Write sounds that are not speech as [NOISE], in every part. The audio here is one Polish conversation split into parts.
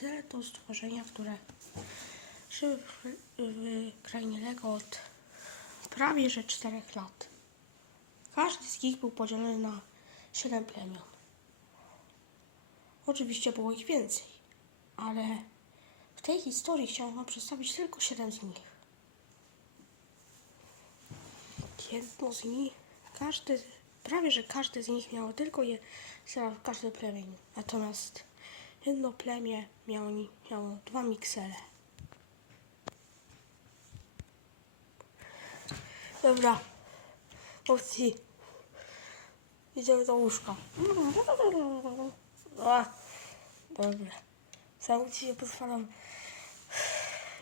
Piksele to stworzenia, które żyły w, krainie Lego od prawie że 4 lat. Każdy z nich był podzielony na 7 plemion. Oczywiście było ich więcej, ale w tej historii chciałam Wam przedstawić tylko 7 z nich. Jedno z nich, każdy, prawie że każdy z nich miało tylko je w każde plemię. Natomiast jedno plemię miało, miało dwa miksele. Dobra, opcji. Idziemy do łóżka. A, dobra. Sam ci się pozwalam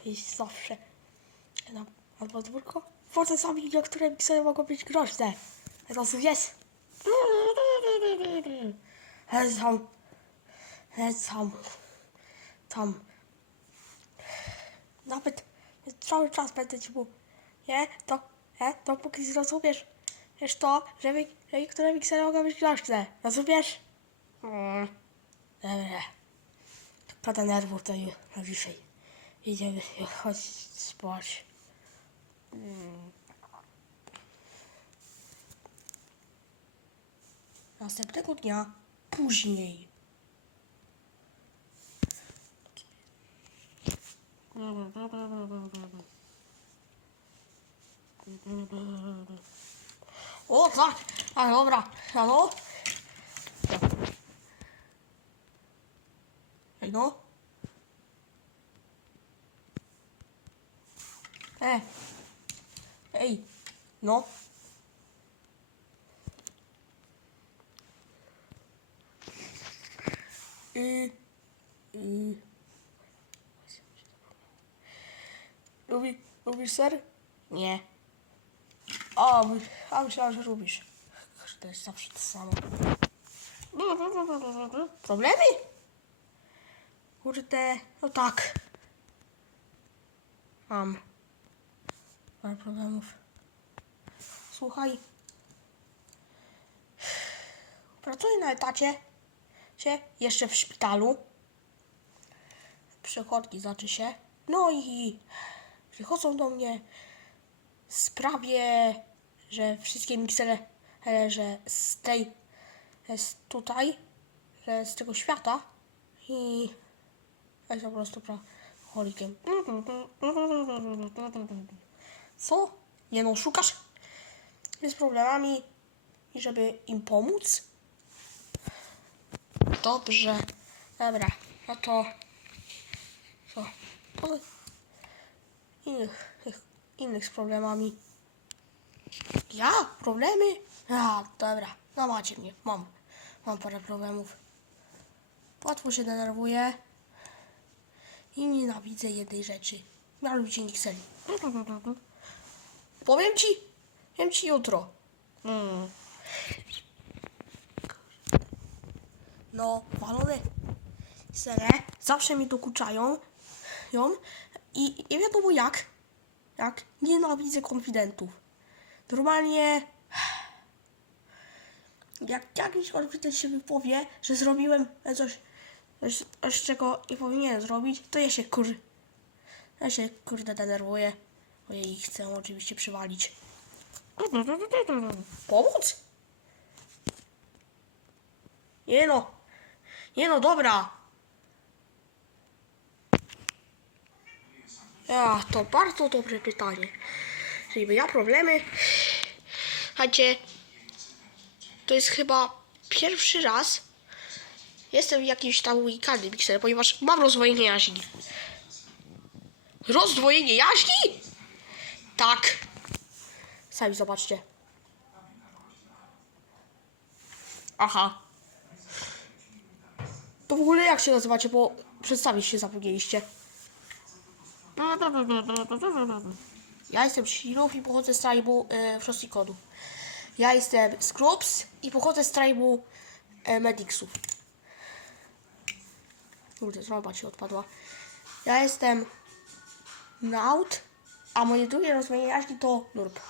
iść zawsze na, na podwórko. Wodę sami niektóre miksery mogą być groźne. Rozumiesz? Lecą. Lecą. Tam. Nawet cały czas będę ci mówił. Nie? To, nie? Dopóki zrozumiesz. Wiesz to, że, mi, że niektóre miksery mogą być groźne. Rozumiesz? Mm. Dobra. Pada nerwów to już na dzisiaj. Idziemy chodzić spać. Mm. Następnego dnia później. O, tak, a dobra, halo? Ej, no. E. Ej, no. Y, y. Lubi, lubisz ser? Nie. O, my- a myślałam, że lubisz. To jest zawsze to samo. Problemy? Kurde, no tak. Mam parę problemów. Słuchaj. Pracuję na etacie. Się jeszcze w szpitalu. Przychodki znaczy się. No i przychodzą do mnie w sprawie, że wszystkie miksele, e, że z tej, z tutaj, że z tego świata i jest po prostu alkoholikiem. Co? Nie no, szukasz z problemami i żeby im pomóc? Dobrze. Dobra, no to co? Innych, innych z problemami. Ja? Problemy? A, dobra. No macie mnie. Mam. Mam parę problemów. Łatwo się denerwuję. I nienawidzę jednej rzeczy. Mianowicie Nixeli. Powiem ci. Powiem ci jutro. Mm. No, walone sere zawsze mi dokuczają ją i nie wiadomo jak. Jak nienawidzę konfidentów. Normalnie [SIGHS] jak jakiś konfident się wypowie, że zrobiłem coś, coś, coś czego nie powinienem zrobić, to ja się kur... Ja się kurde denerwuję. Bo ja ich chcę oczywiście przywalić. Pomóc? Nie no. Nie no, dobra. Ja, to bardzo dobre pytanie. Czyli ja problemy. Słuchajcie, to jest chyba pierwszy raz jestem jakimś tam mikser, ponieważ mam rozdwojenie jaźni. Rozdwojenie jaźni? Tak. Sami zobaczcie. Aha. To w ogóle jak się nazywacie, bo przedstawić się zapomnieliście. Ja jestem Shirów i pochodzę z tribu e. Ja jestem Scrubs i pochodzę z tribu e, Medixów. Kurde, trąba ci odpadła. Ja jestem Naut, a moje drugie jaźni to Nurb.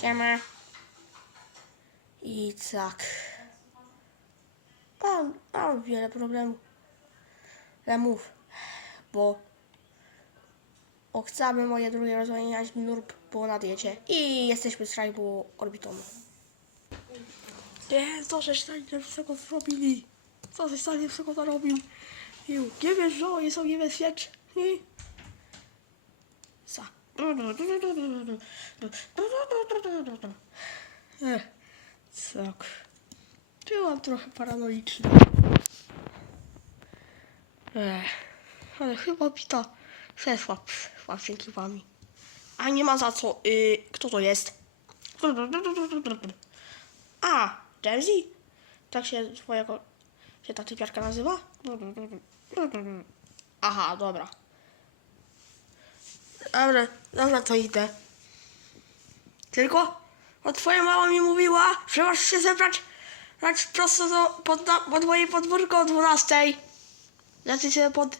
Siema. I tak. Mam, mam wiele problemów. Bo o, chcę, aby moje drugie rozwiązanie nurb było na diecie. I jesteśmy z trajbu Orbitonu. Nie, co żeś tam tego zrobili? Co żeś tam tego zarobił? Iu, Nie wiesz, że oni są niebezpieczni? Co? Ech, sok. Byłam trochę paranoiczna. Ech, ale chyba mi ta przeszła z dzięki. A nie ma za co. Y, kto to jest? A, Jamesy? Tak się twojego się ta typiarka nazywa? Aha, dobra. Dobra, dobra, to idę. Tylko, bo twoja mama mi mówiła, że masz się zebrać brać prosto do, pod, pod moje podwórko o 12. Znaczy się pod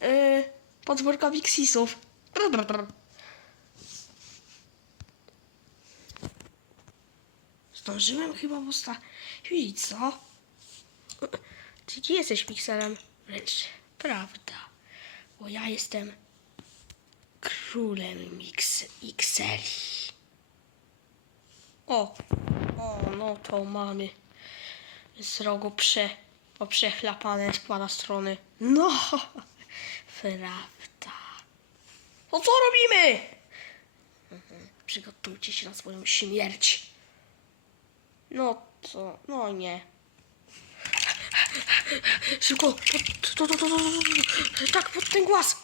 yy, podwórko Wixisów. Zdążyłem chyba postawić, co? Czy jesteś mikserem? Wręcz prawda, bo ja jestem królem mix mikserii. O, o, no to mamy srogo prze, poprzechlapane z pana strony. No, [LAUGHS] prawda. No co robimy? Przygotujcie się na swoją śmierć. No co, no nie. Szybko, pod, to, to, to, to, to, to, tak, pod ten głaz.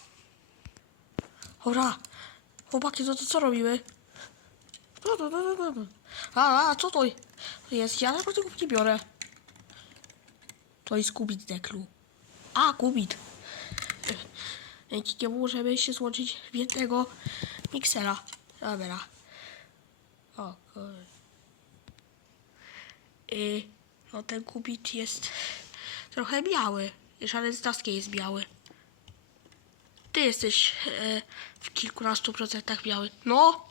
Ora, chłopaki, to, to co no. A, a, co to jest? Ja naprawdę nie biorę. To jest kubit deklu. A, kubit. Dzięki niemu, żeby się złączyć w jednego miksera. Dobra. O, kurde. Y, no ten kubit jest trochę biały. Nas nie jest biały. Ty jesteś e, w kilkunastu procentach biały. No.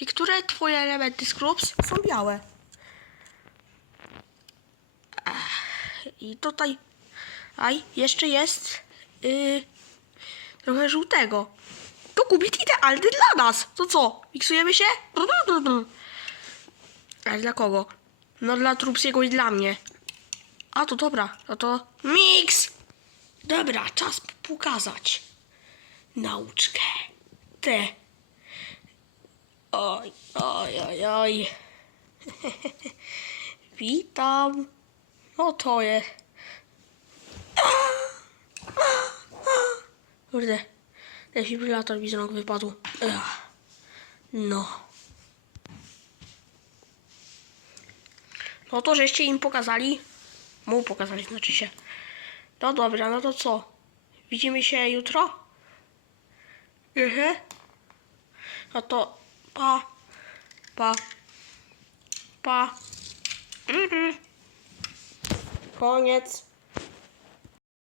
Niektóre twoje elementy Scrubs są białe. I tutaj aj, jeszcze jest yy, trochę żółtego. To kubit idealny dla nas. To co? Miksujemy się? Ale dla kogo? No dla Trupsiego i dla mnie. A to dobra, no to mix! Dobra, czas pokazać nauczkę. Te. Oj, oj, oj, oj. [LAUGHS] Witam. No to jest. Kurde, defibrylator mi z rąk wypadł. Ech. No. No to żeście im pokazali. Mu pokazali, znaczy się. No dobra, no to co? Widzimy się jutro? Mhm. No to pa. Pa. Pa. Mhm. Koniec.